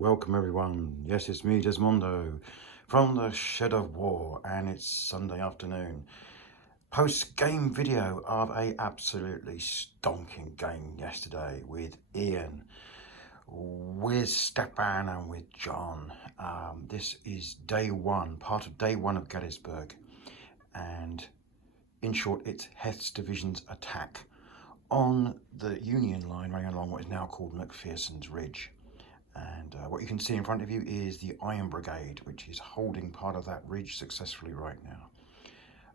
Welcome everyone. Yes, it's me, Desmondo, from the Shed of War, and it's Sunday afternoon. Post-game video of a absolutely stonking game yesterday with Ian, with Stefan and with John. This is day one, part of day one of Gettysburg, and in short, it's Heth's division's attack on the Union line running along what is now called McPherson's Ridge. And what you can see in front of you is the Iron Brigade, which is holding part of that ridge successfully right now.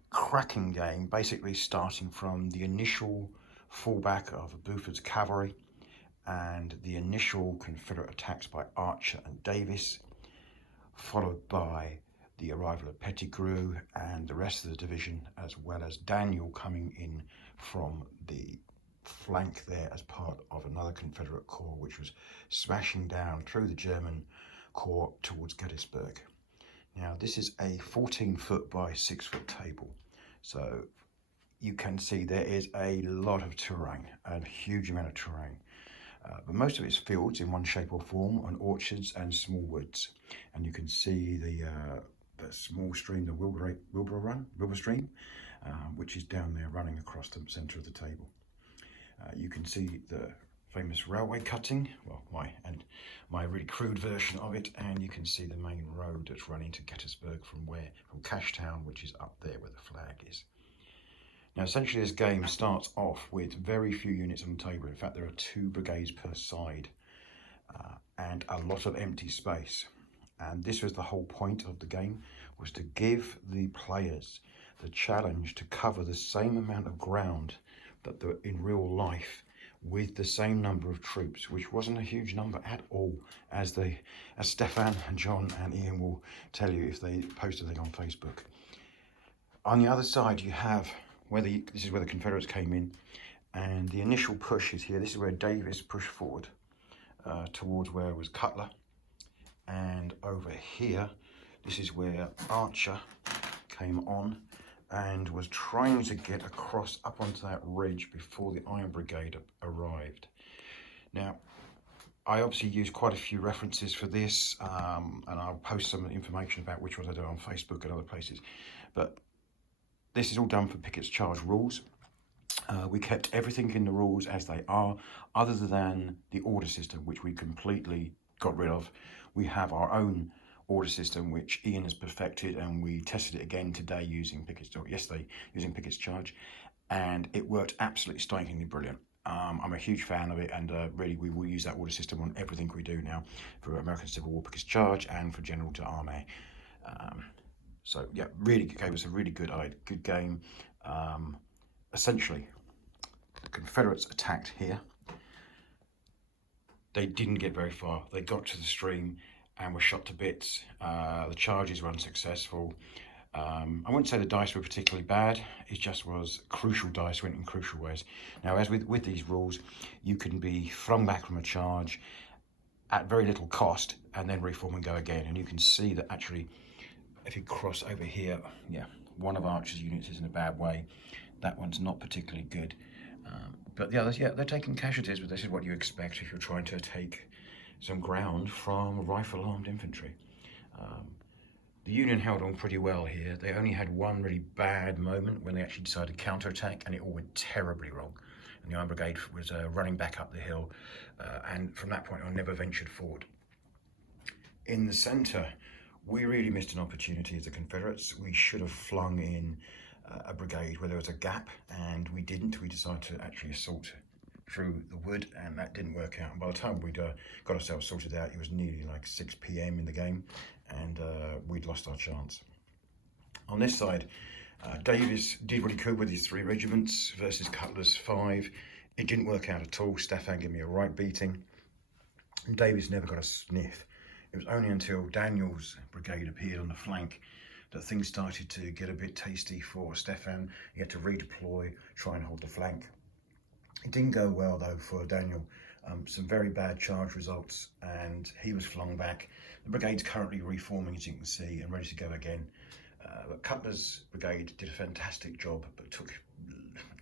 Cracking game, basically starting from the initial fallback of Buford's cavalry and the initial Confederate attacks by Archer and Davis, followed by the arrival of Pettigrew and the rest of the division, as well as Daniel coming in from the flank there as part of another Confederate corps which was smashing down through the German corps towards Gettysburg. Now this is a 14-foot by 6-foot table, so you can see there is a lot of terrain, a huge amount of terrain. But most of it's fields in one shape or form, and orchards and small woods. And you can see the small stream, the Wilbur stream, which is down there running across the centre of the table. You can see the famous railway cutting, well, my really crude version of it, and you can see the main road that's running to Gettysburg from Cashtown, which is up there where the flag is. Now, essentially, this game starts off with very few units on the table. In fact, there are 2 brigades per side, and a lot of empty space. And this was the whole point of the game, was to give the players the challenge to cover the same amount of ground that they're in real life with the same number of troops, which wasn't a huge number at all, as Stefan and John and Ian will tell you if they post anything on Facebook. On the other side, you have this is where the Confederates came in, and the initial push is here. This is where Davis pushed forward towards where was Cutler, and over here, this is where Archer came on and was trying to get across up onto that ridge before the Iron Brigade arrived. Now, I obviously used quite a few references for this, and I'll post some information about which ones I do on Facebook and other places. But this is all done for Pickett's charge rules. We kept everything in the rules as they are, other than the order system, which we completely got rid of. We have our own order system, which Ian has perfected, and we tested it again today using yesterday using Pickett's charge, and it worked absolutely strikingly brilliant. I'm a huge fan of it, and really we will use that order system on everything we do now for American Civil War Pickett's charge and for General d'Armée. So yeah, really gave us a really good game. Essentially, the Confederates attacked here. They didn't get very far. They got to the stream and were shot to bits. The charges were unsuccessful. I wouldn't say the dice were particularly bad. It just was crucial dice went in crucial ways. Now, as with these rules, you can be flung back from a charge at very little cost and then reform and go again. And you can see that actually, if you cross over here, yeah, one of Archer's units is in a bad way. That one's not particularly good. But the others, yeah, they're taking casualties, but this is what you expect if you're trying to take some ground from rifle-armed infantry. The Union held on pretty well here. They only had one really bad moment when they actually decided to counterattack, and it all went terribly wrong. And the Iron Brigade was running back up the hill, and from that point on, never ventured forward. In the centre, we really missed an opportunity as the Confederates. We should have flung in a brigade where there was a gap, and we didn't. We decided to actually assault through the wood, and that didn't work out. And by the time we'd got ourselves sorted out, it was nearly like 6 p.m. in the game, and we'd lost our chance. On this side, Davis did what he could with his 3 regiments versus Cutler's 5. It didn't work out at all. Stefan gave me a right beating, and Davis never got a sniff. It was only until Daniel's brigade appeared on the flank that things started to get a bit tasty for Stefan. He had to redeploy, try and hold the flank. It didn't go well though for Daniel. Some very bad charge results, and he was flung back. The brigade's currently reforming, as you can see, and ready to go again. But Cutler's brigade did a fantastic job, but took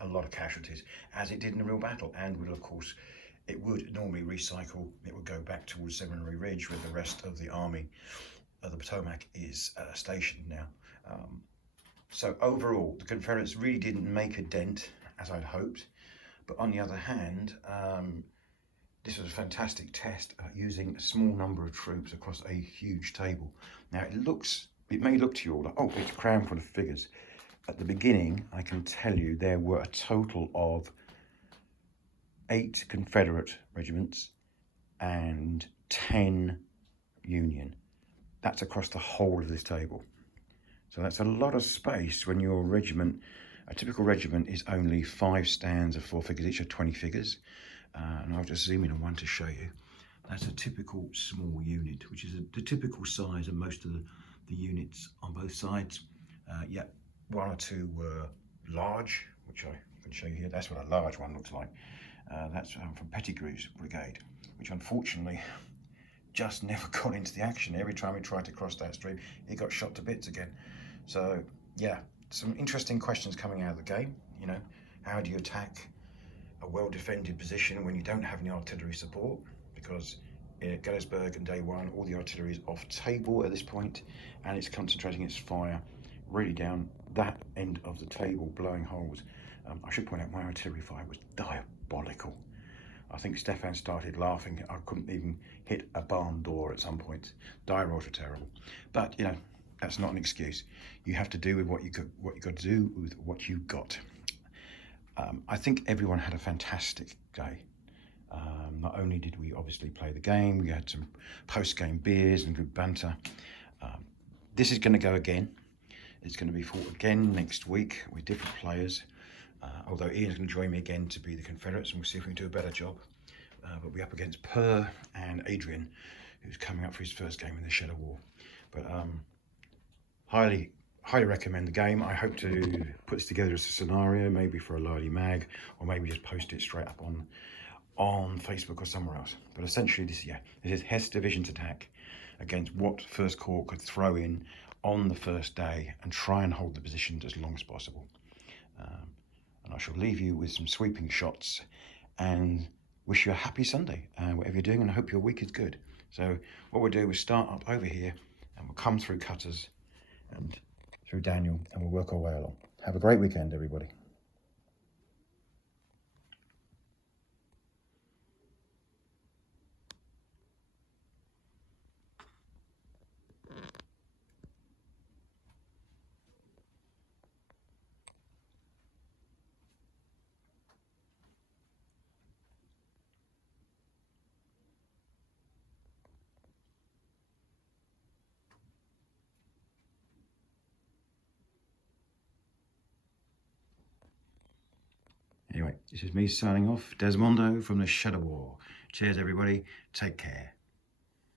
a lot of casualties, as it did in the real battle, and will of course it would normally recycle. It would go back towards Seminary Ridge, where the rest of the Army of the Potomac is stationed now. So overall, the Confederates really didn't make a dent, as I'd hoped. But on the other hand, this was a fantastic test at using a small number of troops across a huge table. Now it may look to you all like, oh, it's crammed full of figures. At the beginning, I can tell you there were a total of 8 Confederate regiments and 10 Union. That's across the whole of this table. So that's a lot of space when your regiment, a typical regiment is only 5 stands of 4 figures, each of 20 figures. And I'll just zoom in on one to show you. That's a typical small unit, which is the typical size of most of the units on both sides. Yeah, 1 or 2 were large, which I can show you here. That's what a large one looks like. That's from Pettigrew's brigade, which unfortunately just never got into the action. Every time we tried to cross that stream, it got shot to bits again. So yeah, some interesting questions coming out of the game. You know, how do you attack a well-defended position when you don't have any artillery support? Because at Gettysburg and day 1, all the artillery is off table at this point, and it's concentrating its fire really down that end of the table, blowing holes. I should point out my artillery fire was diabolical. I think Stefan started laughing. I couldn't even hit a barn door at some point. Die rolls were terrible. But, you know, that's not an excuse. You have to do with what you got to do with what you got. I think everyone had a fantastic day. Not only did we obviously play the game, we had some post-game beers and good banter. This is going to go again. It's going to be fought again next week with different players. Although Ian's going to join me again to be the Confederates, and we'll see if we can do a better job. But we're up against Per and Adrian, who's coming up for his first game in the Shed of War. But highly recommend the game. I hope to put this together as a scenario, maybe for a Lardy mag, or maybe just post it straight up on Facebook or somewhere else. But essentially, this is Heth's division's attack against what First Corps could throw in on the first day and try and hold the position as long as possible. And I shall leave you with some sweeping shots and wish you a happy Sunday, whatever you're doing, and I hope your week is good. So what we'll do is start up over here, and we'll come through Cutters and through Daniel, and we'll work our way along. Have a great weekend, everybody. Anyway, this is me signing off. Desmondo from the Shed of War. Cheers, everybody. Take care.